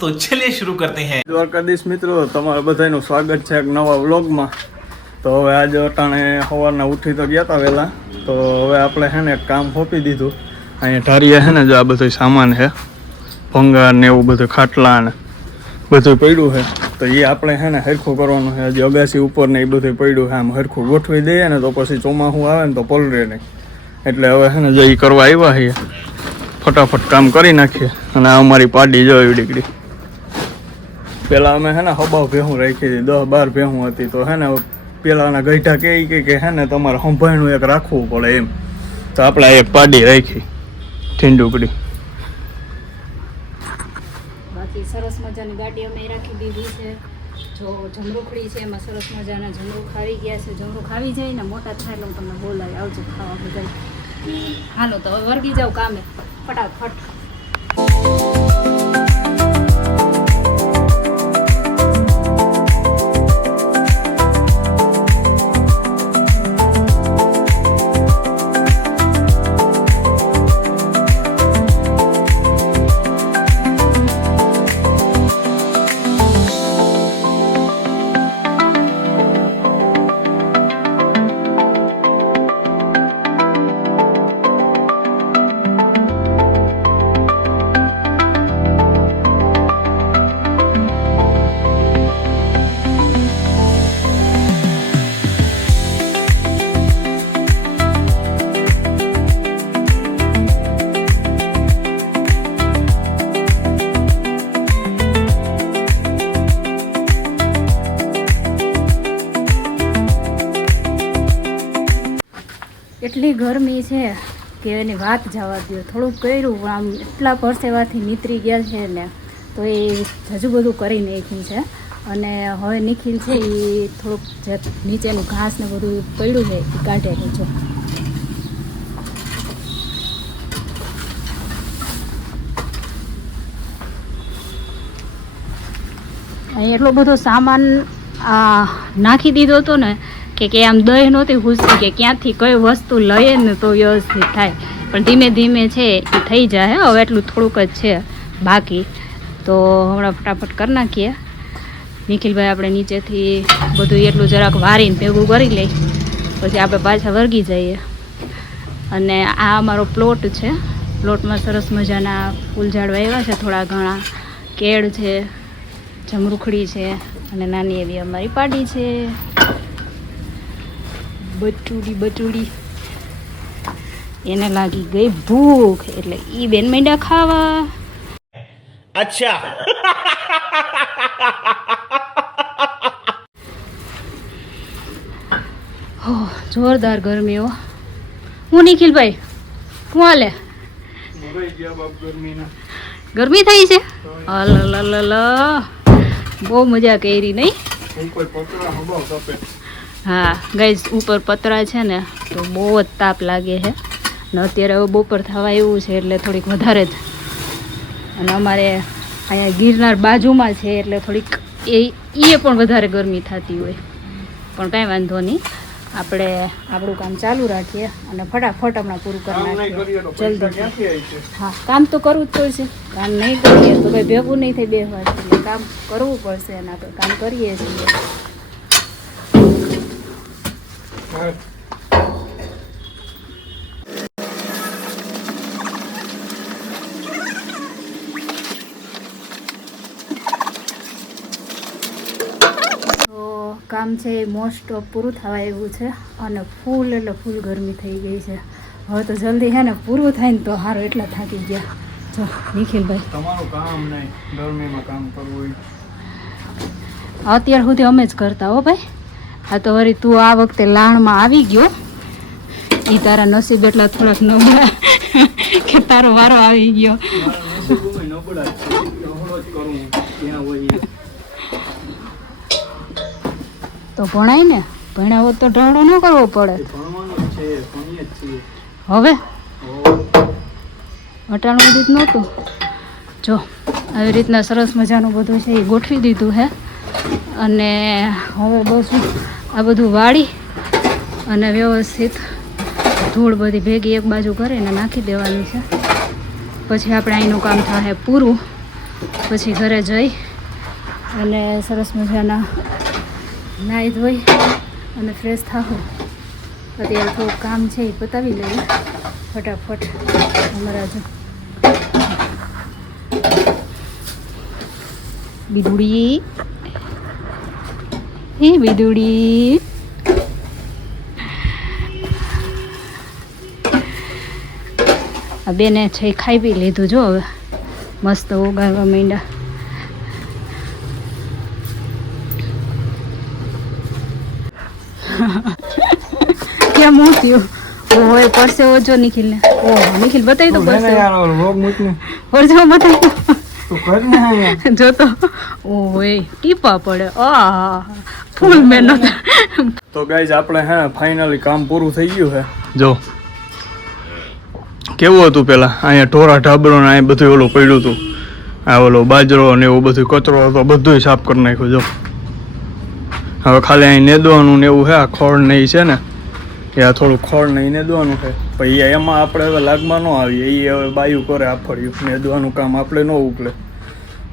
तो चलिए शुरू करते हैं। દ્વારકાધીશ મિત્રો, તમારા બધાનું સ્વાગત છે એક નવા વ્લોગમાં। તો હવે આજે અટાણે સવારના ઉઠી તો ગયા હતા વહેલા, તો હવે આપણે છે ને એક કામ સોંપી દીધું। અહીંયા ઢારીએ છે ને જો આ બધો સામાન છે, ભંગાર ને એવું બધું, ખાટલા ને બધું પડ્યું છે, તો એ આપણે છે ને હરખું કરવાનું છે। હજી અગાસી ઉપર ને એ બધું પડ્યું છે, આમ હરખું ગોઠવી દઈએ ને તો પછી ચોમાસું આવે ને તો પલરે નહીં, એટલે હવે છે ને જો એ કરવા આવ્યા છીએ, ફટાફટ કામ કરી નાખીએ। અને આ અમારી પાડી જો એવી દીકરી, પેલા અમે છે ને હબાવ ભેહું રાખી હતી, 10-12 ભેહું હતી, તો છે ને પેલાના ગઈઢા કે છે ને તમારે સંભાળનું એક રાખવું પડે એમ, તો આપણે એક પાડી રાખી ઠીંડુકડી। બાકી સરસ મજાની ગાડી અમે રાખી દીધી છે। જો જમરૂખડી છે, એમાં સરસ મજાના જમરૂખ આવી ગયા છે। જમરૂખ આવી જાય ને મોટા થાય એટલે હું તમને બોલાવી આવજો ખાવા બધા। હાલો તો હવે વર્ગી જાવ કામે ફટાફટ। એટલી ગરમી છે કે એની વાત જવા દો। થોડુંક કર્યું આમ એટલા પરસેવાથી નીતરી ગયા છે ને, તો એ હજુ બધું કરી નાખ્યું છે। અને હવે નિખિલ છે એ થોડુંક જે નીચેનું ઘાસ ને બધું પડ્યું છે એ કાઢે છે। અહીં એટલો બધો સામાન નાખી દીધો હતો ને કે આમ દહીં નહોતી ઘૂસતી કે ક્યાંથી કઈ વસ્તુ લઈએ ને તો વ્યવસ્થિત થાય, પણ ધીમે ધીમે છે એ થઈ જાય। હવે એટલું થોડુંક જ છે બાકી, તો હમણાં ફટાફટ કરી નાખીએ। નિખિલભાઈ આપણે નીચેથી બધું એટલું જરાક વારીને ભેગું કરી લઈ, પછી આપણે પાછા વર્ગી જઈએ। અને આ અમારો પ્લોટ છે, પ્લોટમાં સરસ મજાના ફૂલ ઝાડવા આવ્યા છે, થોડા ઘણા કેળ છે, જમરૂખડી છે, અને નાની એવી અમારી પાડી છે બટુડી। એને લાગી ગઈ ભૂખ એટલે ઈ બેન માંડ્યા ખાવા। अच्छा હો જોરદાર ગરમી હો। હું નિખિલભાઈ શું હાલે? ગરમી થઈ છે? અલલ બહુ મજા કરી નહીં? હા ગાઈઝ, ઉપર પતરા છે ને તો બહુ જ તાપ લાગે છે, ને અત્યારે હવે બપોર થવા એવું છે એટલે થોડીક વધારે જ। અને અમારે અહીંયા ગિરનાર બાજુમાં છે એટલે થોડીક એ પણ વધારે ગરમી થતી હોય, પણ કાંઈ વાંધો નહીં, આપણે આપણું કામ ચાલુ રાખીએ અને ફટાફટ હમણાં પૂરું કરી નાખીએ જલ્દી। હા, કામ તો કરવું જ પડશે, કામ નહીં કરીએ તો કંઈ ભેગું નહીં થાય 2 વાર, એટલે કામ કરવું પડશે અને આપણે કામ કરીએ છીએ। કામ છે એ મોસ્ટ ઓફ પૂરું થવા આવ્યું છે, અને ફૂલ એટલે ફૂલ ગરમી થઈ ગઈ છે। હવે તો જલ્દી છે ને પૂરું થાય ને તો સારું, એટલા થાકી ગયા। જો નિખિલભાઈ, તમારું કામ નહીં, ગરમીમાં કામ કરવું અત્યાર સુધી અમે જ કરતા હો ભાઈ। આ તો વળી તું આ વખતે લાણમાં આવી ગયો, એ તારા નસીબ એટલા થોડાક નબળા કે તારો વારો આવી ગયો। તો ભણાય ને, ભણ્યા હોત તો ઢળો ન કરવો પડે। હવે અટાણું બધું નહોતું, જો આવી રીતના સરસ મજાનું બધું છે એ ગોઠવી દીધું છે। અને હવે બસ આ બધું વાળી અને વ્યવસ્થિત ધૂળ બધી ભેગી એક બાજુ કરીને નાખી દેવાની છે, પછી આપણે અહીંનું કામ થાય પૂરું। પછી ઘરે જઈ અને સરસ મજાના નાહી ધોઈ અને ફ્રેશ થાવું. અત્યારે થોડુંક કામ છે એ પતાવી લઈએ ફટાફટ. અમારા જો બીદુડી એ બીદુડી આ બેને છે ખાઈ પી લીધું જો હવે મસ્ત ઉગાડવા માંડ્યા. કેમ હું થયું? ઓહો પરસે ઓજો નિખિલ ને. ઓહો નિખિલ બતાવી તો પરસે પરસે બતાવી જો તો. ઓહો એ ટીપા પડે. આ ફૂલ મહેનત. તો ગાઈઝ આપણે હે ફાઇનલી કામ પૂરું થઈ ગયું છે. જો કેવું હતું પેલા અહીંયા ઢોરા ઢાબરો ને અહીંયા બધું ઓલું પડ્યું હતું. આ ઓલો બાજરો ને એવું બધું કચરો હતો બધું સાફ કરી નાખ્યું. જો હવે ખાલી અહીં નેદવાનું ને એવું છે. આ ખોળ ને છે ને એ આ થોડું ખોળ ને નેદવાનું છે. પછી એમાં આપણે હવે લાગમાં ન આવીએ. એ હવે બાયું કરે આફળ્યું. નેદવાનું કામ આપણે ન ઉકલે.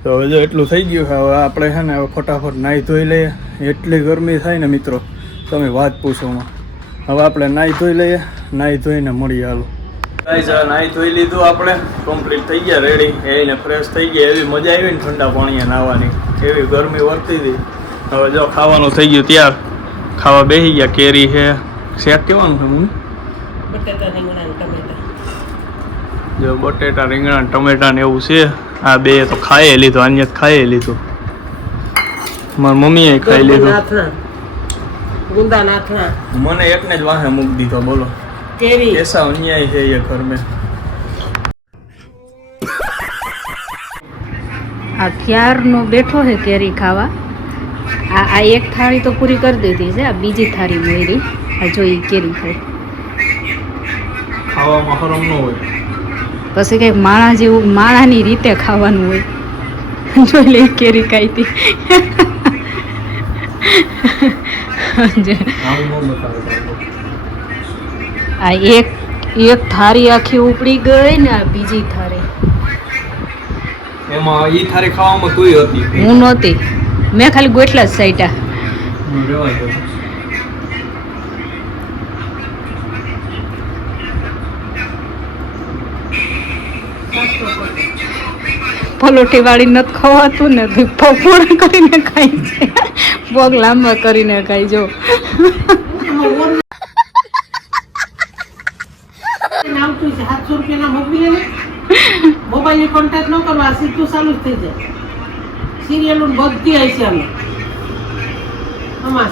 તો હવે જો એટલું થઈ ગયું છે. હવે આપણે છે ને હવે ફટાફટ નાહી ધોઈ લઈએ. એટલી ગરમી થાય ને મિત્રો તમે વાત પૂછોમાં. હવે આપણે નાહી ધોઈ લઈએ. નાહી ધોઈને મળીએ. હાલો નાહી ધોઈ લીધું આપણે કમ્પ્લીટ થઈ ગયા રેડી. એને ફ્રેશ થઈ ગયા. એવી મજા આવી ને ઠંડા પાણીએ નાહવાની. એવી ગરમી વર્તી હતી. હવે જો ખાવાનું થઈ ગયું તૈયાર. ખાવા બેસી ગયા. કેરી છે. શેક કેવાનું છે મમ્મી? જો બટેટા રીંગણા ટમેટા ને એવું છે. આ બે તો ખાઈ લીધું. આને ખાઈ લીધું. મારી મમ્મીએ ખાઈ લીધું. મને એકને જ વાહે મૂકી દીધો. બોલો ऐसा अन्याय है ये घर में. આ ક્યારનો બેઠો છે કેરી ખાવા. આ એક થાળી તો પૂરી કરી દીધી છે. આ બીજી થાળી મળી. આ જોઈ કેરી ખાઈ. ખાવામાં હરમ ન હોય. પછી કઈક માણા જેવું માણાની રીતે ખાવાનું હોય. જોઈ લે કેરી ખાઈ હતી. આ એક થાળી આખી ઉપડી ગઈ ને આ બીજી થાળી. એમાં ઈ થાળી ખાવામાં તુંય હતી. હું નહોતી. મેં ખાલી ગોટલા જ સાઈટા. પલોઠી વાળી નથી ખવાતું ને પકોડા કરીને ખાઈ છે. પગ લાંબા કરીને ખાઈ. જો મોબાઈલ કોન્ટેક્ટ ન કરવા સીધું ચાલુ જ થઈ જાય. સિરિયલો બધી આવી છે અમે અમાર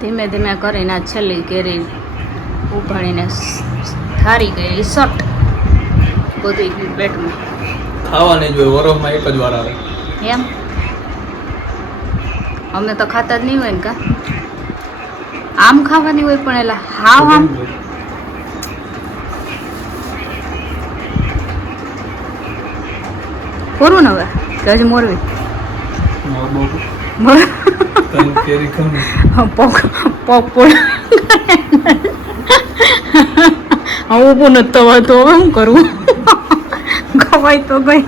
ધીમે ધીમે કરીને આ છેલ્લી કેરી ઉપાડીને થારી ગઈ શોટ બધી પેટમાં. ખાવાની જોઈએ. વરસમાં એક જ વાર આવે. એમ અમે તો ખાતા જ નહીં હોય ને. કા આમ ખાવાની હોય પણ એલા હાવ આમ પૂરું ને હવે હજી મોરવી ઊભું નથી થવા તો શું કરવું? ખવાય તો ભાઈ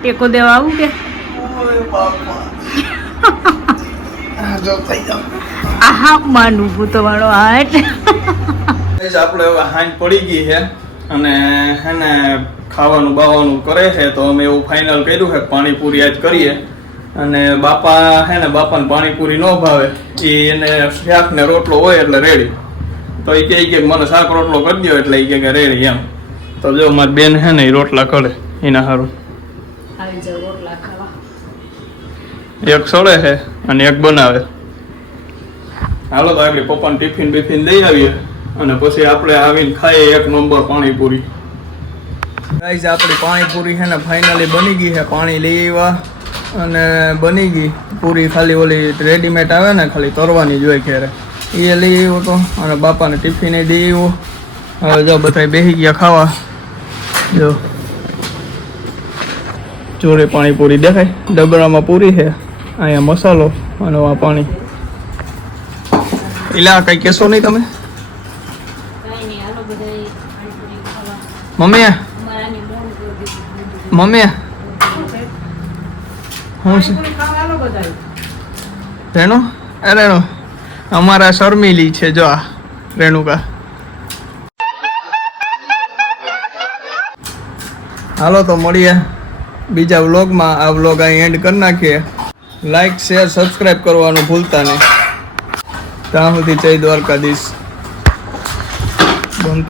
ટેકો દેવા આવું કે આહા માનું ભૂતો વાળો હાટ. આપણે હવે હાંજ પડી ગઈ છે અને હે ને ખાવાનું બાવાનું કરે છે. તો અમે એવું ફાઇનલ કર્યું છે પાણીપુરી આજ કરીએ. અને બાપા હે ને બાપાને પાણીપુરી ન ભાવે. એને શાક ને રોટલો હોય એટલે રેડી. તો એ કહે કે મને શાક રોટલો કરી દો એટલે એ કે રેડી એમ. તો જો મારી બેન હે ને એ રોટલા કરે એના સારું. આવી જાવ રોટલા ખાવા. એક સળે છે અને એક બનાવે. હાલો તો આગળ પપ્પાને ટિફિન બિફિન દઈ આવીએ અને પછી આપણે આવીને ખાઈએ એક નંબર પાણીપુરી. ગાઈસ આપણી પાણીપુરી છે ને ફાઇનલી બની ગઈ છે. પાણી લઈ આવ્યા અને બની ગઈ પૂરી. ખાલી ઓલી રેડીમેડ આવે ને ખાલી તરવાની જોઈએ ક્યારે એ લઈ આવ્યો તો. અને બાપાને ટિફિન દઈ આવ્યો. હવે જો બધા બેસી ગયા ખાવા. જો જોડે પાણીપુરી દેખાય. ડબરામાં પૂરી છે. અહીંયા મસાલો અને આ પાણી. એલા કઈ કહેશો નહીં તમે? કાંઈ નહીં, હાલો બધાય પાણીપુરી ખાવા. મમ્મી અમારાની મોડું કરી દીધું. મમ્મી હું છે પાણીપુરી ખાવા હાલો બધાય. રેણુ રેણુ અમારા શર્મિલી છે જો આ રેણુકા. હાલો તો મળીએ બીજા વ્લોગમાં. આ વ્લોગ અહીં એન્ડ કરી નાખીએ. લાઈક શેર સબસ્ક્રાઈબ કરવાનું ભૂલતા નહીં. ત્યાં સુધી જય દ્વારકાધીશ.